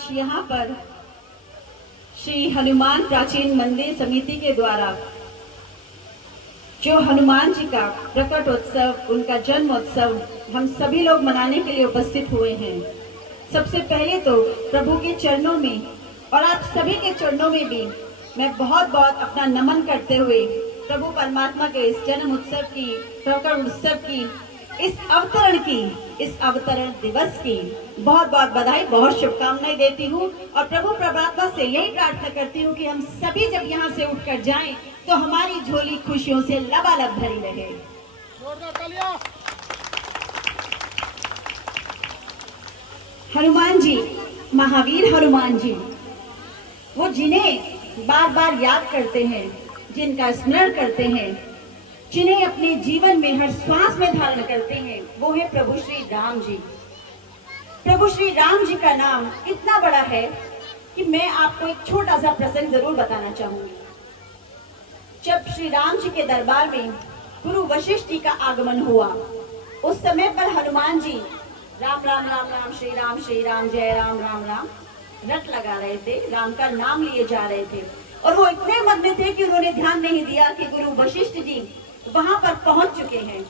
आज यहाँ पर श्री हनुमान प्राचीन मंदिर समिति के द्वारा जो हनुमान जी का प्रकट उत्सव, उनका जन्म उत्सव हम सभी लोग मनाने के लिए उपस्थित हुए हैं। सबसे पहले तो प्रभु के चरणों में और आप सभी के चरणों में भी मैं बहुत बहुत अपना नमन करते हुए प्रभु परमात्मा के इस जन्म उत्सव की, प्रकट उत्सव की, इस अवतरण दिवस की बहुत बहुत बधाई, बहुत शुभकामनाएं देती हूँ और प्रभु परमात्मा से यही प्रार्थना करती हूँ कि हम सभी जब यहाँ से उठकर जाएं तो हमारी झोली खुशियों से लबालब भरी रहे। हनुमान जी, महावीर हनुमान जी, वो जिन्हें बार बार याद करते हैं, जिनका स्मरण करते हैं, जिन्हें अपने जीवन में हर श्वास में धारण करते हैं, वो है प्रभु श्री राम जी। प्रभु श्री राम जी का नाम इतना बड़ा है कि मैं आपको एक छोटा सा प्रसंग जरूर बताना चाहूंगी। जब श्री राम जी के दरबार में गुरु वशिष्ठ जी का आगमन हुआ, उस समय पर हनुमान जी राम राम राम राम श्री राम जय राम राम राम रट लगा रहे थे, राम का नाम लिए जा रहे थे और वो इतने मग्न थे कि उन्होंने ध्यान नहीं दिया कि गुरु वशिष्ठ जी वहां पर पहुंच चुके हैं।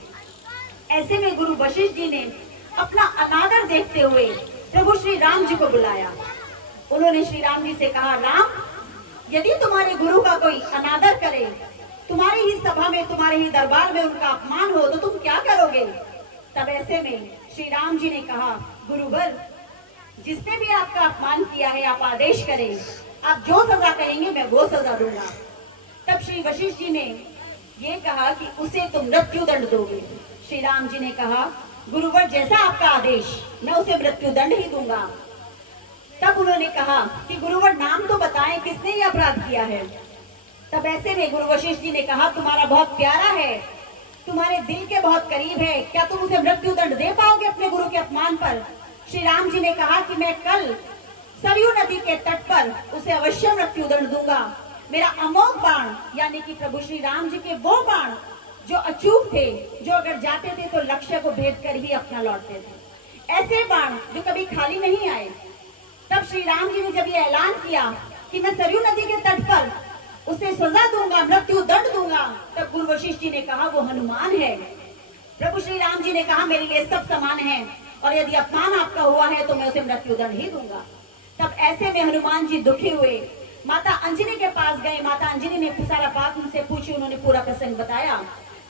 ऐसे में गुरु वशिष्ठ जी ने अपना अनादर देखते हुए प्रभु श्री राम जी को बुलाया। उन्होंने श्री राम जी से कहा, राम, यदि तुम्हारे गुरु का कोई अनादर करे, तुम्हारी ही सभा में, तुम्हारे ही दरबार में उनका अपमान हो, तो तुम क्या करोगे? तब ऐसे में श्री राम जी ने कहा, गुरुवर, जिसने भी आपका अपमान किया है, आप आदेश करें, आप जो सजा कहेंगे मैं वो सजा दूंगा। तब श्री वशिष्ठ जी ने ये कहा कि उसे तुम मृत्यु दंड दोगे। श्री राम जी ने कहा, गुरुवर, जैसा आपका आदेश, मैं उसे मृत्यु दंड ही दूंगा। तब उन्होंने कहा कि गुरुवर, नाम तो बताएं, किसने ये अपराध किया है? तब ऐसे में गुरु वशिष्ठ जी ने कहा, तुम्हारा बहुत प्यारा है, तुम्हारे दिल के बहुत करीब है, क्या तुम उसे मृत्यु दंड दे पाओगे अपने गुरु के अपमान पर? श्री राम जी ने कहा कि मैं कल सरयू नदी के तट पर उसे अवश्य मृत्यु दंड दूंगा। मेरा अमोघ बाण, यानी कि प्रभु श्री राम जी के वो बाण जो अचूक थे, जो अगर जाते थे तो लक्ष्य को भेद कर ही अपना लौटते थे, ऐसे बाण जो कभी खाली नहीं आए। तब श्री राम जी ने जब ये ऐलान किया कि मैं सरयू नदी के तट पर उसे सजा दूंगा, मृत्यु दंड दूंगा, तब गुरु वशिष्ठ जी ने कहा, वो हनुमान है। प्रभु श्री राम जी ने कहा, मेरे लिए सब समान है और यदि अपमान आपका हुआ है तो मैं उसे मृत्यु दंड ही दूंगा। तब ऐसे में हनुमान जी दुखी हुए माता अंजनी के पास गए। माता अंजनी ने सारा बात उनसे पूछी, उन्होंने पूरा प्रसंग बताया।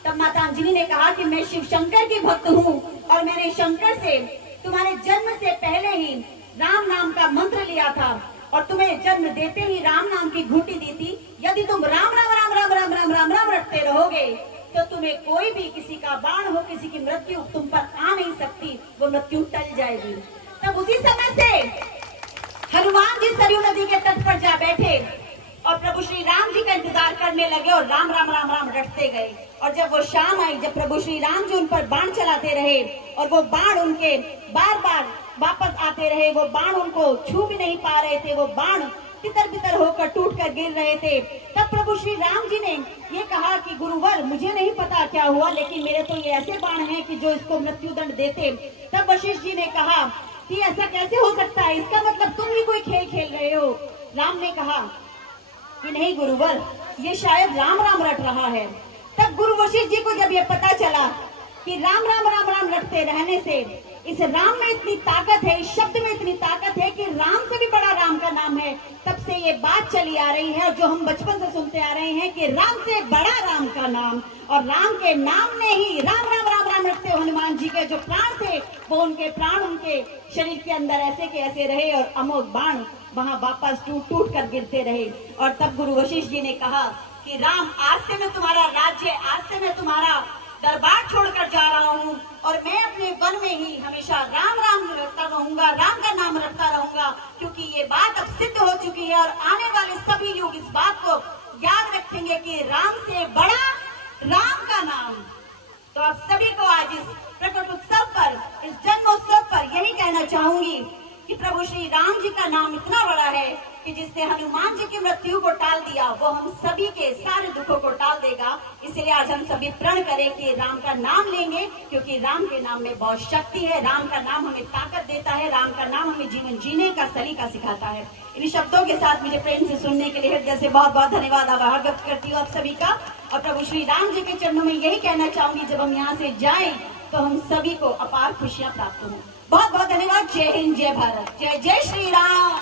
तब माता अंजनी ने कहा कि मैं शिव शंकर की भक्त हूँ और मैंने शंकर से तुम्हारे जन्म से पहले ही राम नाम का मंत्र लिया था और तुम्हें जन्म देते ही राम नाम की घूंटी दी थी। यदि तुम राम राम राम राम राम राम राम राम रटते रहोगे तो तुम्हें कोई भी, किसी का बाण हो, किसी की मृत्यु तुम पर आ नहीं सकती, वो मृत्यु टल जाएगी। तब उसी समय से हनुमान जी सरयू नदी के तट पर जा बैठे और प्रभु श्री राम जी का इंतजार करने लगे और राम राम राम राम रटते गए। और जब वो शाम आई, जब प्रभु श्री राम जी उन पर बाण चलाते रहे और वो बाण उनके बार बार वापस आते रहे, वो बाण उनको छू भी नहीं पा रहे थे, वो बाण तितर बितर होकर टूट कर गिर रहे थे। तब प्रभु श्री राम जी ने ये कहा कि गुरुवर, मुझे नहीं पता क्या हुआ, लेकिन मेरे तो ये ऐसे बाण हैं कि जो इसको मृत्यु दंड देते। तब वशिष्ठ जी ने कहा कि ऐसा कैसे हो सकता है, इसका मतलब तुम ही कोई खेल खेल रहे हो। राम ने कहा कि नहीं गुरुवर, ये शायद राम राम रट रहा है। तब गुरु वशिष्ठ जी को जब ये पता चला कि राम राम राम राम रटते रहने से इस राम में इतनी ताकत है, इस शब्द में इतनी ताकत है कि राम से भी बड़ा राम का नाम है, तब से ये बात चली आ रही है जो हम बचपन से सुनते आ रहे हैं कि राम से बड़ा राम का नाम, और राम के नाम ने ही राम राम राम राम रटते हनुमान जी के जो प्राण थे, वो उनके प्राण उनके शरीर के अंदर ऐसे के ऐसे रहे और अमोघ बाण वहां वापस टूट टूट कर गिरते रहे। और तब गुरु वशिष्ठ जी ने कहा कि राम, आज से मैं तुम्हारा राज्य, आज से मैं तुम्हारा दरबार छोड़कर जा रहा हूँ और मैं अपने वन में ही हमेशा राम राम रटता रहूंगा, राम का नाम रटता रहूंगा, क्योंकि ये बात अब सिद्ध हो चुकी है और आने वाले सभी युग इस बात को याद रखेंगे कि राम से बड़ा राम का नाम। तो आप सभी को आज इस प्रकट उत्सव पर, इस जन्मोत्सव पर यही कहना चाहूंगी कि प्रभु श्री राम जी का नाम इतना बड़ा है कि जिसने हनुमान जी की मृत्यु को टाल दिया वो हम सभी के सारे दुखों को टाल देगा। इसलिए आज हम सभी प्रण करें कि राम का नाम लेंगे, क्योंकि राम के नाम में बहुत शक्ति है। राम का नाम हमें ताकत देता है, राम का नाम हमें जीवन जीने का सलीका सिखाता है। इन शब्दों के साथ मुझे प्रेम से सुनने के लिए हृदय से बहुत बहुत धन्यवाद आभार व्यक्त करती हूँ आप सभी का। और प्रभु श्री राम जी के चरणों में यही कहना चाहूंगी, जब हम यहाँ से जाएं तो हम सभी को अपार खुशियां प्राप्त हों। बहुत बहुत धन्यवाद। जय हिंद, जय भारत, जय जय श्री राम।